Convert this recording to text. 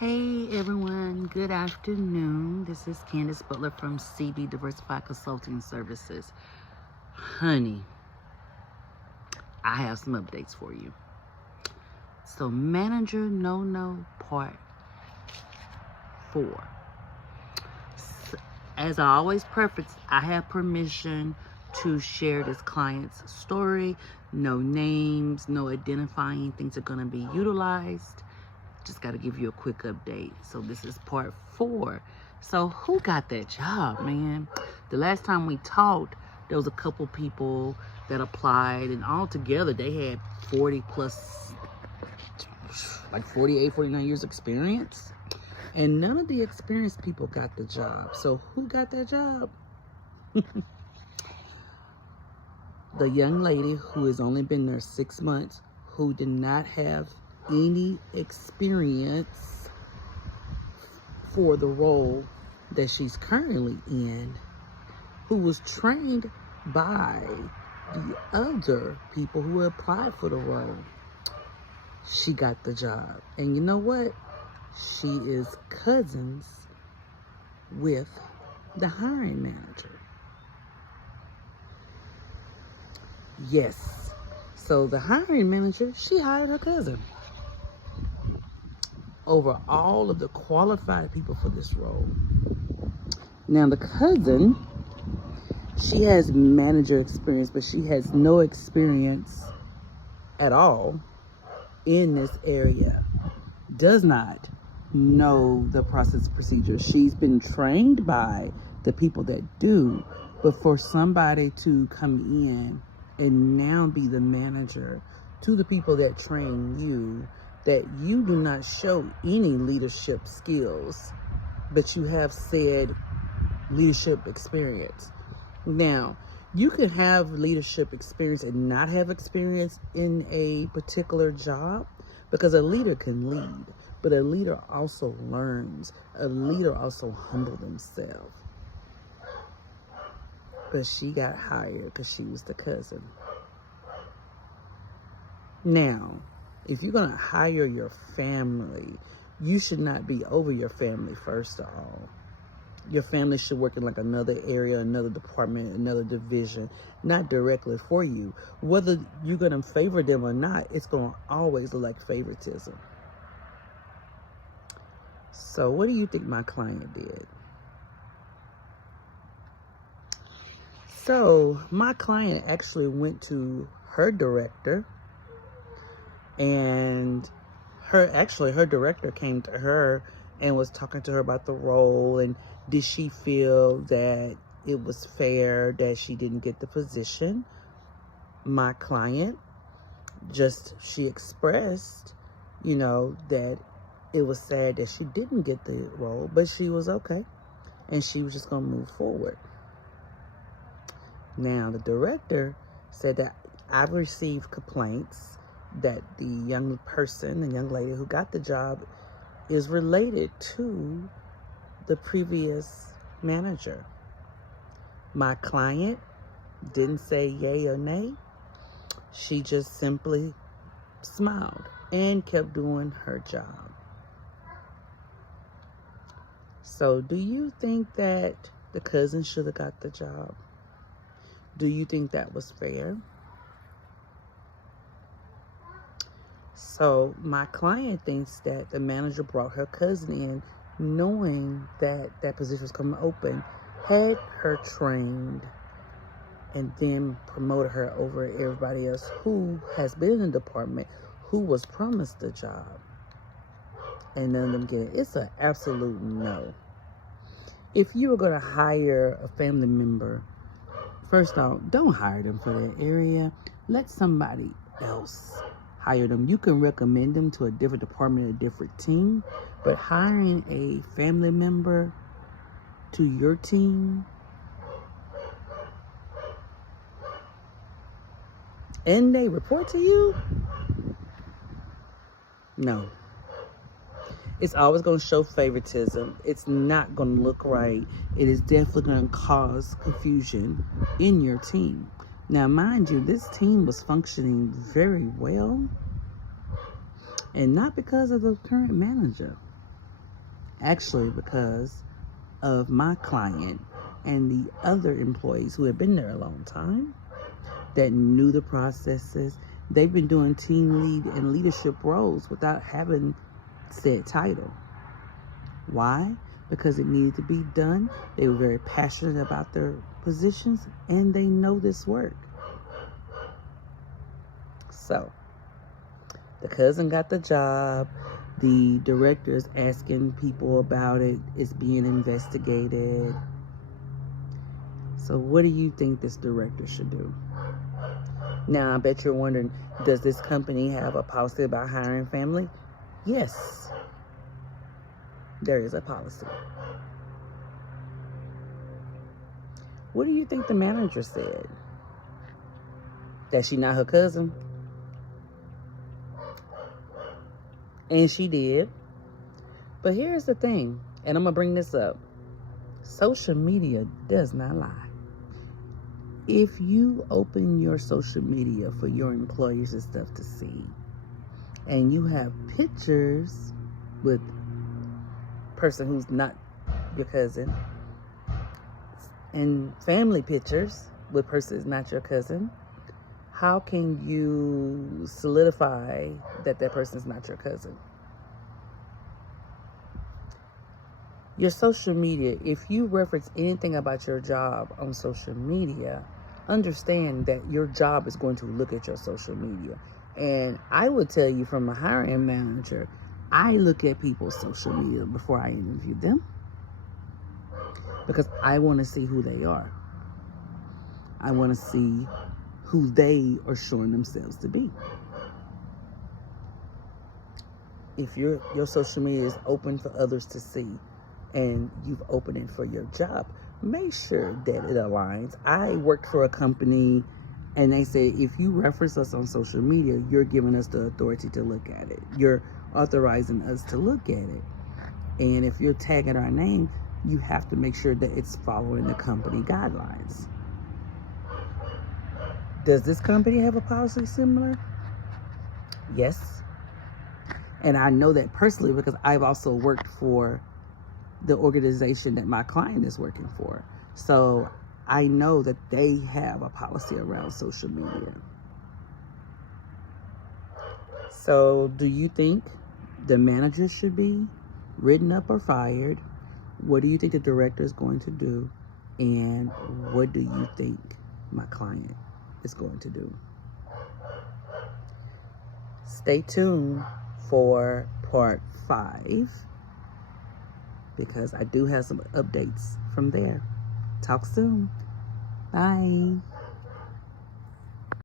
Hey everyone, good afternoon. This is Candace Butler from CB Diversified Consulting Services. Honey, I have some updates for you. So, Manager No Part 4. As I always preface, I have permission to share this client's story. No names, no identifying things are going to be utilized. Just got to give you a quick update. So this is part 4. So who got that job, man? The last time we talked, there was a couple people that applied, and all together they had 40 plus, like 48, 49 years experience. And none of the experienced people got the job. So who got that job? The young lady who has only been there 6 months, who did not have any experience for the role that she's currently in, who was trained by the other people who applied for the role. She got the job. And you know what? She is cousins with the hiring manager. Yes. So the hiring manager, she hired her cousin over all of the qualified people for this role. Now the cousin, she has manager experience, but she has no experience at all in this area. Does not know the process procedure. She's been trained by the people that do, but for somebody to come in and now be the manager to the people that train you, that you do not show any leadership skills, but you have said leadership experience. Now, you can have leadership experience and not have experience in a particular job, because a leader can lead, but a leader also learns. A leader also humbles themselves. But she got hired because she was the cousin. Now, if you're going to hire your family, you should not be over your family, first of all. Your family should work in like another area, another department, another division, not directly for you. Whether you're going to favor them or not, it's going to always look like favoritism. So what do you think my client did? So my client actually went to her director, and her director came to her and was talking to her about the role, and did she feel that it was fair that she didn't get the position. My client, she expressed, that it was sad that she didn't get the role, but she was okay, and she was just going to move forward. Now, the director said that I've received complaints that the young lady who got the job is related to the previous manager. My client didn't say yay or nay. She just simply smiled and kept doing her job. So do you think that the cousin should have got the job? Do you think that was fair? So my client thinks that the manager brought her cousin in knowing that that position was coming open, had her trained, and then promoted her over everybody else who has been in the department, who was promised the job. And none of them get it. It's an absolute no. If you were going to hire a family member, first off, don't hire them for that area. Let somebody else hire them. You can recommend them to a different department, a different team, but hiring a family member to your team and they report to you, no. It's always going to show favoritism. It's not going to look right. It is definitely going to cause confusion in your team. Now, mind you, this team was functioning very well, and not because of the current manager. actually because of my client and the other employees who have been there a long time that knew the processes. They've been doing team lead and leadership roles without having said title. Why? Because it needed to be done. They were very passionate about their positions and they know this work. So the cousin got the job. The director is asking people about it. It's being investigated. So what do you think this director should do? Now, I bet you're wondering, does this company have a policy about hiring family? Yes, there is a policy. What do you think the manager said? That she not her cousin? And she did. But here's the thing, and I'm going to bring this up. Social media does not lie. If you open your social media for your employees and stuff to see, and you have pictures with person who's not your cousin, and family pictures with person who's not your cousin, how can you solidify that that person is not your cousin? Your social media, if you reference anything about your job on social media, understand that your job is going to look at your social media. And I would tell you, from a hiring manager, I look at people's social media before I interview them because I want to see who they are. I want to see who they are showing themselves to be. If your social media is open for others to see and you've opened it for your job, make sure that it aligns. I worked for a company and they say, if you reference us on social media, you're giving us the authority to look at it. You're authorizing us to look at it. And if you're tagging our name, you have to make sure that it's following the company guidelines. Does this company have a policy similar? Yes. And I know that personally because I've also worked for the organization that my client is working for. So I know that they have a policy around social media. So do you think the manager should be written up or fired? What do you think the director is going to do? And what do you think my client is going to do? Stay tuned for part 5 because I do have some updates from there. Talk soon. Bye.